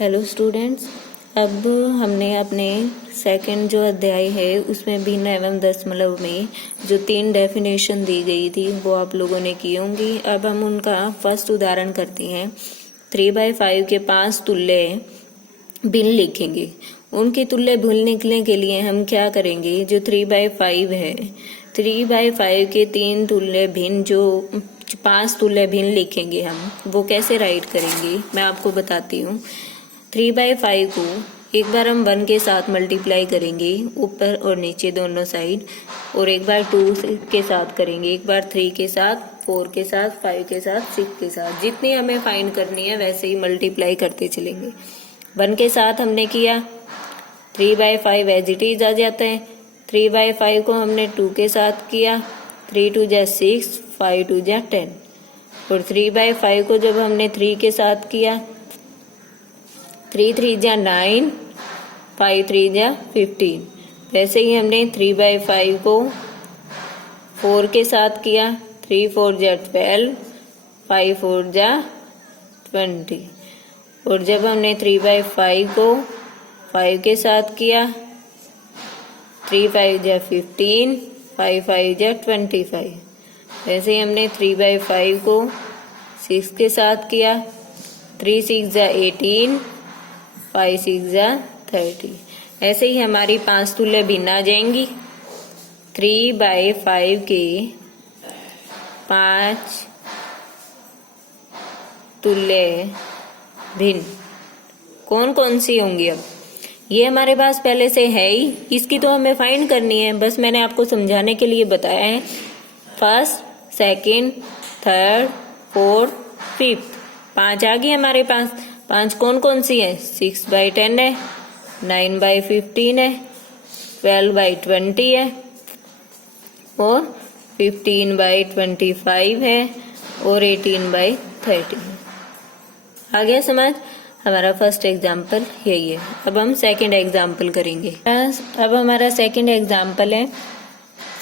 Hello students, अब हमने अपने सेकंड जो अध्याय है उसमें भिन्न एवं दशमलव में जो 3 डेफिनेशन दी गई थी वो आप लोगों ने की होंगी। अब हम उनका फर्स्ट उदाहरण करते हैं। 3/5 के 5 तुल्य भिन्न लिखेंगे। उनके तुल्य भिन्न निकलने के लिए हम क्या करेंगे? जो 3/5 है, 3/5 के 3 तुल्य भिन्न जो 5 तुल्य भिन्न लिखेंगे हम, वो कैसे राइट करेंगे मैं आपको बताती हूँ। 3/5 को एक बार हम 1 के साथ मल्टीप्लाई करेंगे ऊपर और नीचे दोनों साइड, और एक बार 2 के साथ करेंगे, एक बार 3 के साथ, 4 के साथ, 5 के साथ, 6 के साथ। जितनी हमें फाइंड करनी है वैसे ही मल्टीप्लाई करते चलेंगे। 1 के साथ हमने किया, 3/5 एज इट इज आ जाता है। 3/5 को हमने 2 के साथ किया, 3 2 जा 6, 5 2 जा 10। और 3/5 को जब हमने 3 के साथ किया, 3 3 जा 9, 5 3 जा 15। वैसे ही हमने 3/5 को 4 के साथ किया, 3 4 जा 12, 5 4 जा 20। और जब हमने 3/5 को 5 के साथ किया, 3 5 जा 15, 5 5 जा 25। वैसे ही हमने 3/5 को 6 के साथ किया, 3 6 जा 18, 5 6 जा 30। ऐसे ही हमारी 5 तुल्य भिन्न आ जाएंगी। 3/5 के 5 तुल्य भिन्न कौन कौन सी होंगी? अब ये हमारे पास पहले से है ही, इसकी तो हमें फाइंड करनी है, बस मैंने आपको समझाने के लिए बताया है। First, second, third, fourth, fifth, 5 आ गई हमारे पास। 5 कौन कौन सी है? 6/10 है, 9/15 है, 12/20 है, और 15/25 है, और 18/30 है। आ गया समझ? हमारा फर्स्ट एग्जाम्पल यही है। अब हम सेकंड एग्जाम्पल करेंगे। अब हमारा सेकंड एग्जाम्पल है,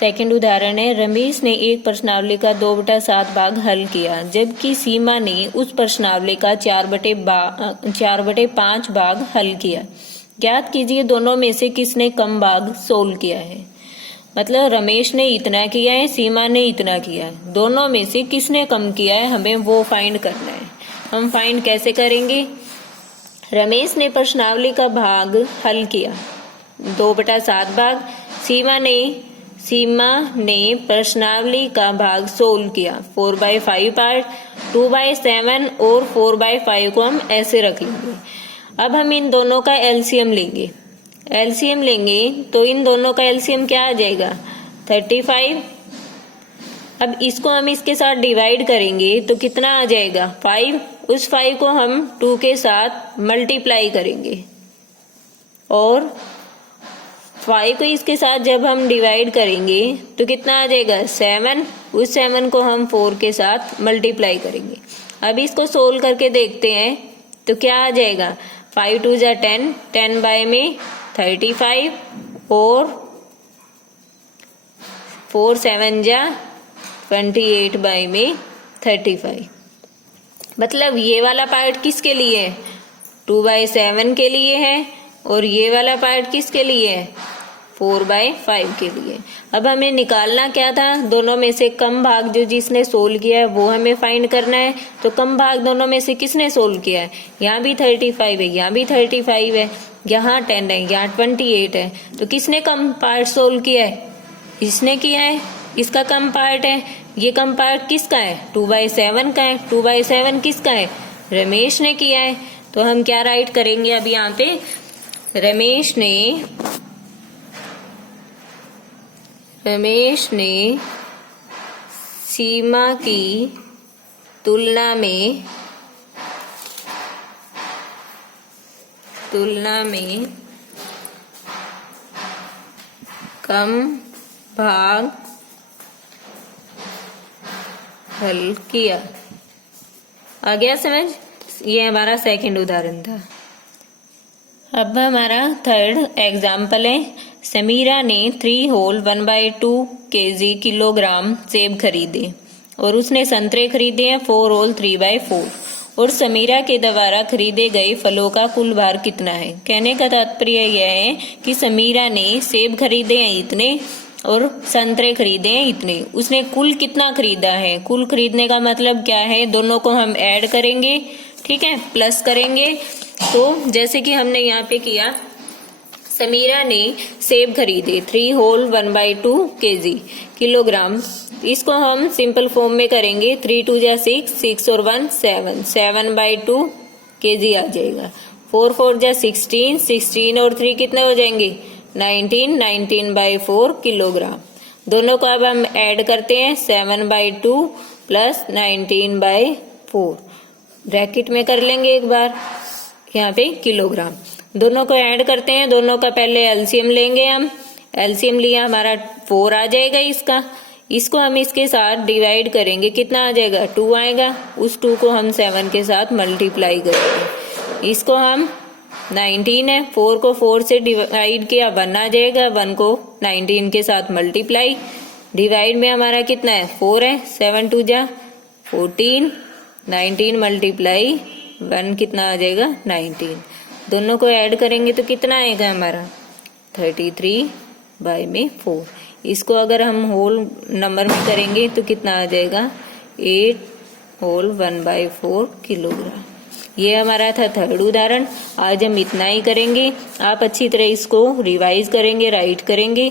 सेकंड उदाहरण है। रमेश ने एक प्रश्नावली का 2/7 भाग हल किया, जबकि सीमा ने उस प्रश्नावली का 4/5 भाग हल किया। ज्ञात कीजिए दोनों में से किसने कम भाग सोल्व किया है। मतलब रमेश ने इतना किया है, सीमा ने इतना किया है, दोनों में से किसने कम किया है हमें वो फाइंड करना है। हम फाइंड कैसे करेंगे? रमेश ने प्रश्नावली का भाग हल किया 2/7 भाग, सीमा ने प्रश्नावली का भाग सोल्व किया 4/5 पार्ट, 2/7 और 4/5 को हम ऐसे रख लेंगे। अब हम इन दोनों का एलसीएम लेंगे। एलसीएम लेंगे तो इन दोनों का एलसीएम क्या आ जाएगा? 35। अब इसको हम इसके साथ डिवाइड करेंगे तो कितना आ जाएगा? 5। उस 5 को हम 2 के साथ मल्टीप्लाई करेंगे, और 5 को इसके साथ जब हम डिवाइड करेंगे तो कितना आ जाएगा? 7। उस 7 को हम 4 के साथ मल्टीप्लाई करेंगे। अब इसको सोल्व करके देखते हैं तो क्या आ जाएगा? 5 2 जा 10, 10 बाय में 35, और 4 7 जा 28 बाय में 35। मतलब ये वाला पार्ट किसके लिए है? 2/7 के लिए है, और ये वाला पार्ट किसके लिए है? 4/5 के लिए। अब हमें निकालना क्या था? दोनों में से कम भाग जो जिसने सोल्व किया है वो हमें फाइंड करना है। तो कम भाग दोनों में से किसने सोल्व किया है? यहाँ भी 35 है, यहाँ भी 35 है, यहाँ 10 है, यहाँ 28 है। तो किसने कम पार्ट सोल्व किया है? इसने किया है, इसका कम पार्ट है। ये कम पार्ट किसका है? 2/7 का है। 2/7 किसका है? रमेश ने किया है। तो हम क्या राइट करेंगे अब यहाँ पे? रमेश ने सीमा की तुलना में कम भाग हल किया। आ गया समझ? ये हमारा सेकंड उदाहरण था। अब हमारा थर्ड एग्जाम्पल है। समीरा ने 3 होल 1/2 kg किलोग्राम सेब खरीदे, और उसने संतरे खरीदे हैं 4 होल 3/4। और समीरा के द्वारा खरीदे गए फलों का कुल भार कितना है। कहने का तात्पर्य यह है कि समीरा ने सेब खरीदे हैं इतने और संतरे खरीदे हैं इतने, उसने कुल कितना खरीदा है। कुल खरीदने का मतलब क्या है, दोनों को हम ऐड करेंगे, ठीक है, प्लस करेंगे। तो जैसे कि हमने यहाँ पे किया, समीरा ने सेब खरीदे 3 होल 1/2 kg किलोग्राम। इसको हम सिंपल फॉर्म में करेंगे, 3 2 जा 6, 6 और 1 7, 7/2 kg आ जाएगा। 4 4 जा 16, 16 और 3 कितने हो जाएंगे 19, 19/4 किलोग्राम। दोनों को अब हम ऐड करते हैं, 7/2 प्लस 19/4 ब्रैकेट में कर लेंगे एक बार यहाँ पे किलोग्राम। दोनों को ऐड करते हैं, दोनों का पहले एलसीएम लेंगे हम। एलसीएम लिया, हमारा 4 आ जाएगा इसका। इसको हम इसके साथ डिवाइड करेंगे, कितना आ जाएगा 2 आएगा। उस 2 को हम 7 के साथ मल्टीप्लाई करेंगे। इसको हम 19 है, 4 को 4 से डिवाइड किया 1 आ जाएगा। 1 को 19 के साथ मल्टीप्लाई, डिवाइड में हमारा कितना है 4 है। 7 2 जा 14, 19 मल्टीप्लाई 1 कितना आ जाएगा 19। दोनों को ऐड करेंगे तो कितना आएगा हमारा 33/4। इसको अगर हम होल नंबर में करेंगे तो कितना आ जाएगा 8 होल 1/4 किलोग्राम। ये हमारा था थर्ड उदाहरण। आज हम इतना ही करेंगे। आप अच्छी तरह इसको रिवाइज करेंगे, राइट करेंगे।